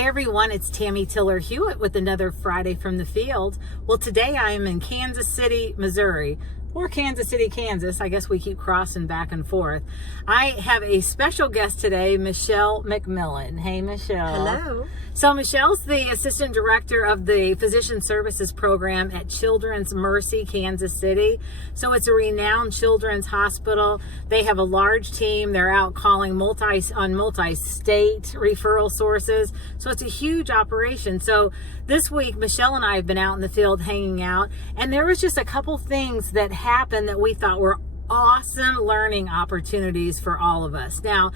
Hey everyone, it's Tammy Tiller-Hewitt with another Friday from the Field. Well, today I am in Kansas City, Missouri, or Kansas City, Kansas. I guess we keep crossing back and forth. I have a special guest today, Michelle McMillan. Hey, Michelle. Hello. So Michelle's the Assistant Director of the Physician Services Program at Children's Mercy, Kansas City. So it's a renowned children's hospital. They have a large team. They're out calling multi-state referral sources. So it's a huge operation. So this week, Michelle and I have been out in the field hanging out, and there was just a couple things that happened that we thought were awesome learning opportunities for all of us. Now,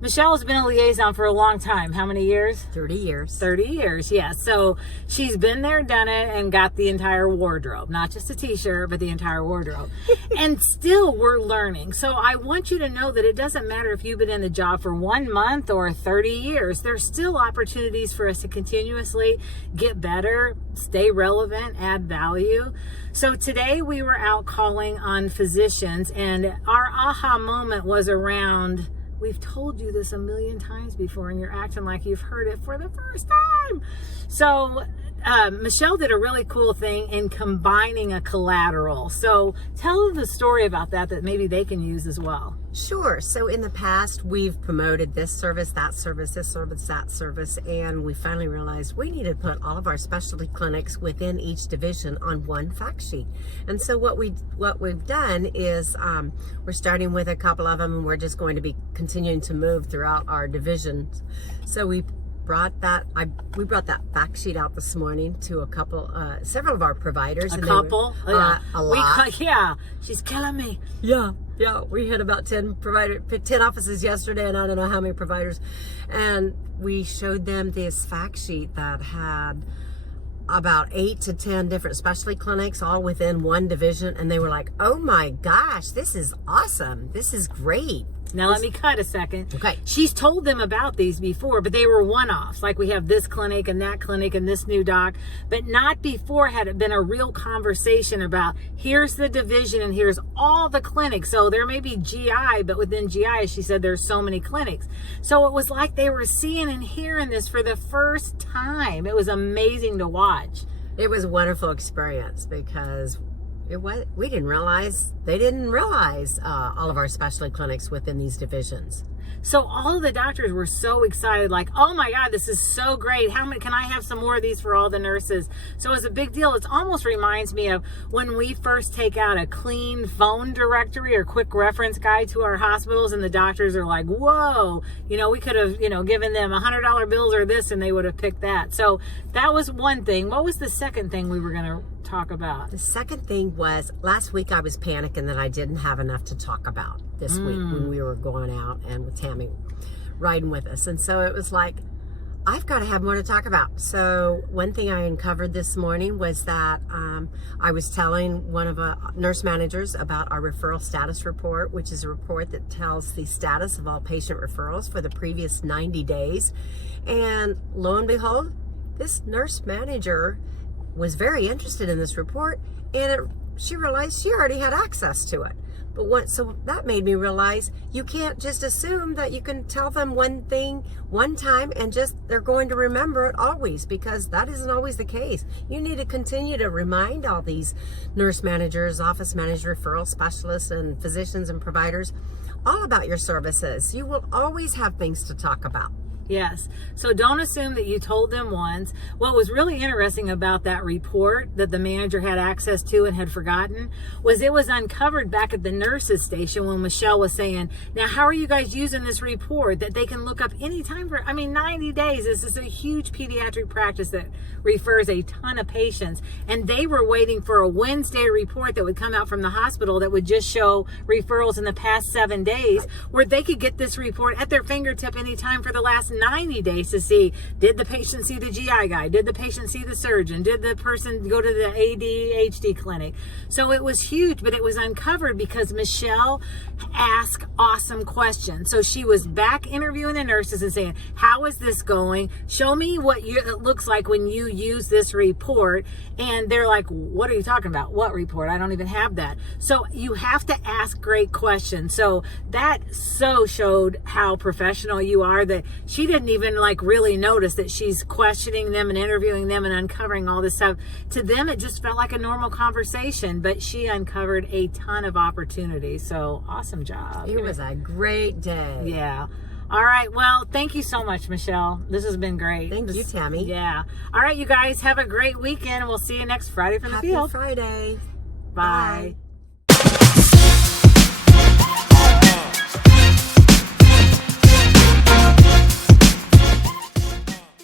Michelle has been a liaison for a long time. How many years? 30 years. 30 years, yes. So she's been there, done it, and got the entire wardrobe. Not just a t-shirt, but the entire wardrobe. And still we're learning. So I want you to know that it doesn't matter if you've been in the job for 1 month or 30 years. There's still opportunities for us to continuously get better, stay relevant, add value. So today we were out calling on physicians, and our aha moment was around... We've told you this a million times before, and you're acting like you've heard it for the first time. So Michelle did a really cool thing in combining a collateral. So tell them the story about that maybe they can use as well. Sure. So in the past, we've promoted this service, that service, this service, that service, and we finally realized we needed to put all of our specialty clinics within each division on one fact sheet. And so what we've done is we're starting with a couple of them, and we're just going to be continuing to move throughout our divisions. So we brought that fact sheet out this morning to several of our providers. A lot. Yeah, she's killing me. Yeah, we had about 10 offices yesterday, and I don't know how many providers. And we showed them this fact sheet that had about 8 to 10 different specialty clinics all within one division, and they were like, oh my gosh, this is awesome. This is great. Now let me cut a second. Okay. She's told them about these before, but they were one-offs. Like we have this clinic and this new doc, but not before had it been a real conversation about here's the division and here's all the clinics. So there may be GI, but within GI, as she said, there's so many clinics. So it was like they were seeing and hearing this for the first time. It was amazing to watch. It was a wonderful experience because they didn't realize all of our specialty clinics within these divisions. So all of the doctors were so excited, like, oh my God, this is so great. How many, can I have some more of these for all the nurses? So it was a big deal. It almost reminds me of when we first take out a clean phone directory or quick reference guide to our hospitals, and the doctors are like, whoa, we could have, given them $100 bills or this, and they would have picked that. So that was one thing. What was the second thing we were going to talk about? The second thing was, last week I was panicking that I didn't have enough to talk about this week when we were going out and with Tammy riding with us. And so it was like, I've got to have more to talk about. So one thing I uncovered this morning was that I was telling one of nurse managers about our referral status report, which is a report that tells the status of all patient referrals for the previous 90 days. And lo and behold, this nurse manager was very interested in this report, and she realized she already had access to it. So that made me realize you can't just assume that you can tell them one thing one time and they're going to remember it always, because that isn't always the case. You need to continue to remind all these nurse managers, office managers, referral specialists, and physicians and providers all about your services. You will always have things to talk about. Yes. So don't assume that you told them once. What was really interesting about that report that the manager had access to and had forgotten was it was uncovered back at the nurses station when Michelle was saying, now, how are you guys using this report that they can look up anytime 90 days. This is a huge pediatric practice that refers a ton of patients. And they were waiting for a Wednesday report that would come out from the hospital that would just show referrals in the past 7 days, where they could get this report at their fingertip anytime for the last 90 days to see, did the patient see the GI guy? Did the patient see the surgeon? Did the person go to the ADHD clinic? So it was huge, but it was uncovered because Michelle asked awesome questions. So she was back interviewing the nurses and saying, how is this going? Show me what it looks like when you use this report. And they're like, what are you talking about? What report? I don't even have that. So you have to ask great questions. So that showed how professional you are, that she didn't even like really notice that she's questioning them and interviewing them and uncovering all this stuff. To them, it just felt like a normal conversation, but she uncovered a ton of opportunities. So awesome job. It was a great day. Yeah. All right. Well, thank you so much, Michelle. This has been great. Thank you, Tammy. Yeah. All right, you guys have a great weekend. We'll see you next Friday from the Happy field. Friday. Bye.